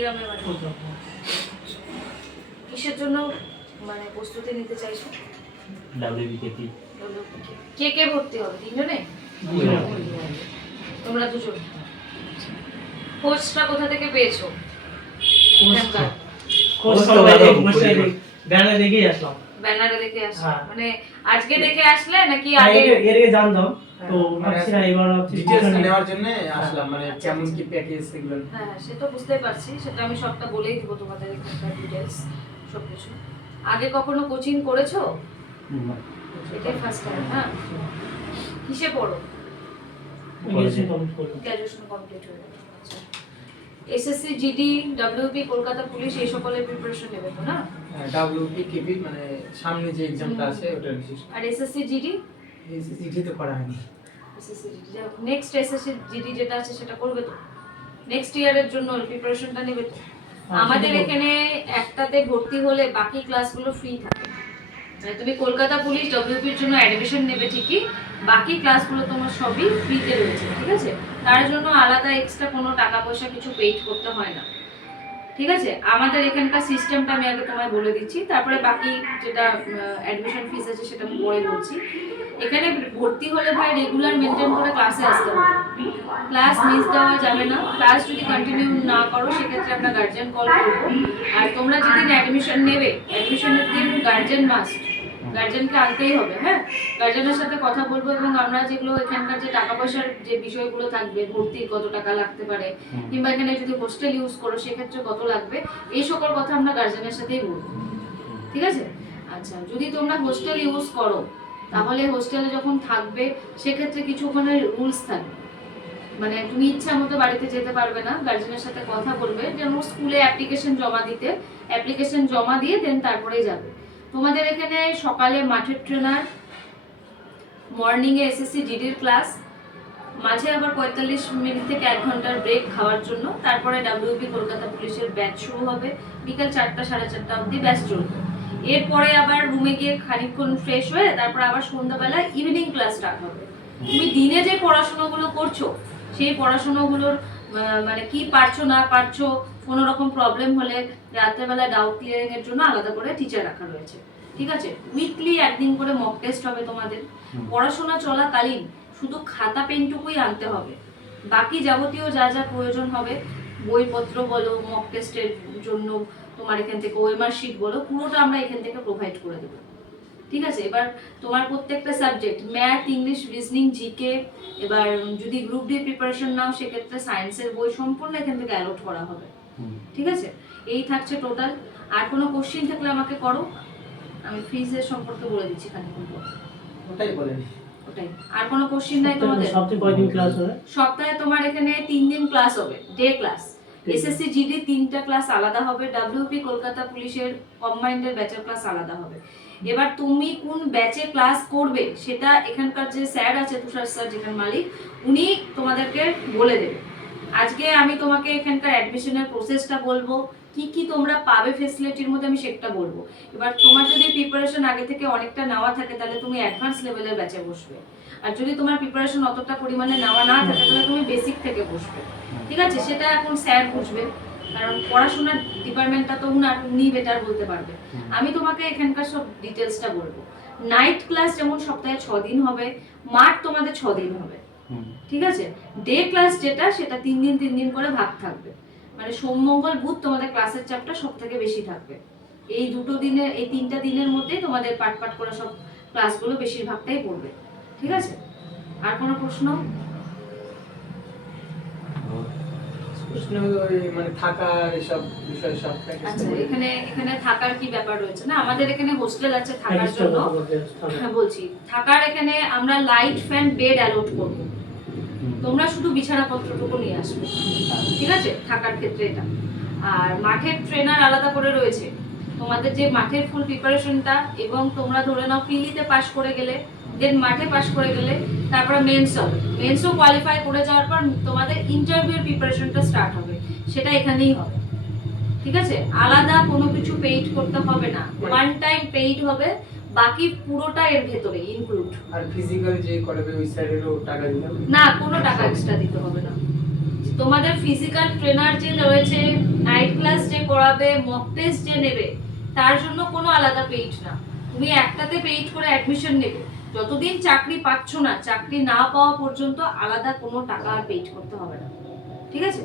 গ্রামে বাড়ি কিসের জন্য মানে প্রস্তুতি নিতে চাইছো? ডাব্লিউবিকেপি। কে কে ভর্তি হবে? তিনজনে? তোমরা দুজন। কোর্সটা কোথা থেকে পেয়েছ? এখানকার ব্যানার দেখেই আসলাম। ব্যানারে দেখে আসলে হ্যাঁ। মানে আজকে দেখে আসলে নাকি হ্যাঁ, আগে এর- আগে জানতাম। তো মানে ভাবছি না এবার ভাবছি ডিটেলস দুজনে- নেওয়ার জন্য আসলাম মানে আচ্ছা, কেমন আচ্ছা। কি প্যাকেজ এগুলো হ্যাঁ হ্যাঁ, সে তো বুঝতেই পারছি। সেটা আমি সবটা বলেই দিব তোমাদের এখানকার ডিটেলস সব কিছু আগে কখনো কোচিং করেছ? এটাই ফার্স্ট টাইম হ্যাঁ। কিসে পড়ো? গ্রাজুয়েশন কমপ্লিট করলাম গ্র্যাজুয়েশন কমপ্লিট হয়ে আচ্ছা SSC GD WBP Kolkata police এই সকলের প্রিপারেশন নেবে তো না? ডাব্লিউপি কেপি মানে সামনে যে এক্সামটা আছে ওটার বিশেষ আর এসএসসি জিডি চিঠি তো করা হয়নি। SSC GD next SSC GD যেটা আছে সেটা করবে তো। নেক্সট ইয়ারের জন্য প্রিপারেশনটা নেবে তো। আমাদের এখানে একটাতে ভর্তি হলে বাকি ক্লাসগুলো ফ্রি থাকে। মানে তুমি কলকাতা পুলিশ ডব্লিউপির জন্য অ্যাডমিশন নেবে ঠিকই, বাকি ক্লাসগুলো তোমার সবই ফ্রিতে রয়েছে, ঠিক আছে? তার জন্য আলাদা এক্সট্রা কোনো টাকা পয়সা কিছু পেইড করতে হয় না। ঠিক আছে? আমাদের এখানকার সিস্টেমটা আমি আগে তোমায় বলে দিচ্ছি। তারপরে বাকি যেটা অ্যাডমিশন ফিস আছে সেটা আমি পরে বলছি। এখানে ভর্তি হলে ভাই রেগুলার মেনটেন করে ক্লাসে আসতে হবে। ক্লাস মিস দেওয়া যাবে না। ক্লাস যদি কন্টিনিউ না করো, সেক্ষেত্রে আমরা গার্জেন কল করব। আর তোমরা যেদিন অ্যাডমিশন নেবে অ্যাডমিশনের দিন গার্জেন মাস্ট গার্জিয়ানকে আনতেই হবে হ্যাঁ? গার্জেনের সাথে কথা বলব এবং আমরা যেগুলো এখানকার যে টাকা পয়সার যে বিষয়গুলো থাকবে ভর্তির কত টাকা লাগতে পারে কিংবা এখানে যদি হোস্টেল ইউজ করো সেক্ষেত্রে কত লাগবে এই সকল কথা আমরা গার্জেনের সাথেই বলব। ঠিক আছে? আচ্ছা যদি তোমরা হোস্টেল ইউজ করো তাহলে হোস্টেলে যখন থাকবে সেক্ষেত্রে কিছু ওখানে রুলস থাকবে। মানে তুমি ইচ্ছা মতো বাড়িতে যেতে পারবে না গার্জেনের সাথে কথা বলবে যেমন স্কুলে অ্যাপ্লিকেশন জমা দিতে অ্যাপ্লিকেশন জমা দিয়ে দেন তারপরেই যাবে। তোমাদের এখানে সকালে মাঠের ট্রেনার মর্নিংয়ে এসএসসি জিডির ক্লাস মাঝে আবার পঁয়তাল্লিশ মিনিট থেকে এক ঘণ্টার ব্রেক খাওয়ার জন্য, তারপরে ডাব্লিউপি কলকাতা পুলিশের ব্যাচ শুরু হবে, বিকাল চারটা, সাড়ে চারটা অবধি ব্যাচ চলবে। এরপরে আবার রুমে গিয়ে খানিকক্ষণ ফ্রেশ হয়ে, তারপর আবার সন্ধ্যাবেলা ইভিনিং ক্লাস স্টার্ট হবে। তুমি দিনে যে পড়াশোনাগুলো করছ, সেই পড়াশোনাগুলোর মানে কি পারছ না পারছ কোনো রকম প্রবলেম হলে রাত্রেবেলা ডাউট ক্লিয়ারিং এর জন্য আলাদা করে টিচার রাখা রয়েছে। ঠিক আছে? উইকলি একদিন করে মক টেস্ট হবে তোমাদের। পড়াশোনা চলাকালীন শুধু খাতা পেনটুকুই আনতে হবে। বাকি যাবতীয় যা যা প্রয়োজন হবে বইপত্র বলো মক টেস্টের জন্য তোমার এখান থেকে ওয়েমার শিট বলো পুরোটা আমরা এখান থেকে প্রোভাইড করে দেবো। ঠিক আছে? এবার তোমার প্রত্যেকটা subject math English reasoning GK এবার যদি গ্রুপ ডি প্রিপারেশন নাও সেক্ষেত্রে সায়েন্সের বই সম্পূর্ণ এখান থেকে অ্যালট করা হবে। ঠিক আছে? এই থাকছে টোটাল আর কোনো কোশ্চিন থাকলে আমাকে করো। আমি ফিজের সম্পর্কে বলে দিচ্ছি খানিক্ষণ পর। ওটাই বলেন ওটাই। আর কোনো কোশ্চিন নাই তোমাদের? সপ্তাহে কয়দিন ক্লাস হবে? সপ্তাহে তোমার এখানে তিন দিন ক্লাস হবে ডে ক্লাস এসএসসি জিডি তিনটা ক্লাস আলাদা হবে ডাব্লিউপি কলকাতা পুলিশের কম্বাইন্ডের ব্যাচের ক্লাস আলাদা হবে। এবার তুমি কোন ব্যাচে ক্লাস করবে সেটা এখানকার যে স্যার আছে তুষার স্যার যেখানে মালিক উনি তোমাদেরকে বলে দেবে। আজকে আমি তোমাকে এখানকার অ্যাডমিশনের প্রসেসটা বলব। কি কি তোমরা পাবে ফেসিলিটির মধ্যে আমি সেটা বলব। এবার তোমার যদি প্রিপারেশন আগে থেকে অনেকটা নেওয়া থাকে তাহলে তুমি অ্যাডভান্স লেভেলের ব্যাচে বসবে। আর যদি তোমার প্রিপারেশন অতটা পরিমাণে নেওয়া না থাকে তাহলে তুমি বেসিক থেকে বসবে। ঠিক আছে? সেটা এখন স্যার বুঝবে। কারণ পড়াশোনার ডিপার্টমেন্টটা তো উনার উনি বেটার বলতে পারবে। আমি তোমাকে এখানকার সব ডিটেলসটা বলব। নাইট ক্লাস যেমন সপ্তাহে ছ দিন হবে মাঠ তোমাদের ছ দিন হবে ঠিক আছে? ডে ক্লাস যেটা সেটা তিন দিন তিন দিন করে ভাগ থাকবে। মানে সোম মঙ্গল বুধ তোমাদের ক্লাসের চাপটা সব থেকে বেশি থাকবে। এই দুটো দিনের এই তিনটা দিনের মধ্যেই তোমাদের পাট পাট করে সব ক্লাসগুলো বেশিরভাগটাই পড়বে। ঠিক আছে? আর কোনো প্রশ্ন? প্রশ্ন মানে থাকার এসব বিষয় সব আচ্ছা এখানে এখানে থাকার কি ব্যাপার রয়েছে না? আমাদের এখানে হোস্টেল আছে থাকার জন্য। হবে? হ্যাঁ বলছি। থাকার এখানে আমরা লাইট ফ্যান বেড অ্যালোট করব। তোমরা শুধু বিছানাপত্রটুকু নিয়ে আসবে। ঠিক আছে? থাকার ক্ষেত্রে এটা। আর মাঠের ট্রেনার আলাদা করে রয়েছে। তোমাদের যে মাঠের ফুল প্রিপারেশনটা এবং তোমরা ধরে নাও পিলিতে পাশ করে গেলে দেন মাঠে পাশ করে গেলে তারপরে মেন্স হবে। মেন্সও কোয়ালিফাই করে যাওয়ার পর তোমাদের ইন্টারভিউর প্রিপারেশনটা স্টার্ট হবে। সেটা এখানেই হবে। ঠিক আছে? আলাদা কোনো কিছু পেইড করতে হবে না। ওয়ান টাইম পেইড হবে। বাকি পুরোটা এর ভেতরে ইনক্লুড আর ফিজিক্যাল যে করাবে ওই স্যারেরও টাকা দিতে হবে? না কোনো টাকা এক্সট্রা দিতে হবে না। তোমাদের ফিজিক্যাল ট্রেনার যে রয়েছে নাইট ক্লাস যে করাবে মক টেস্ট যে নেবে তার জন্য কোনো আলাদা পেইড না। তুমি একটাতে পেইড করে অ্যাডমিশন নেবে। যতদিন চাকরি পাচ্ছ না চাকরি না পাওয়া পর্যন্ত আলাদা কোনো টাকা আর পেইড করতে হবে না। ঠিক আছে?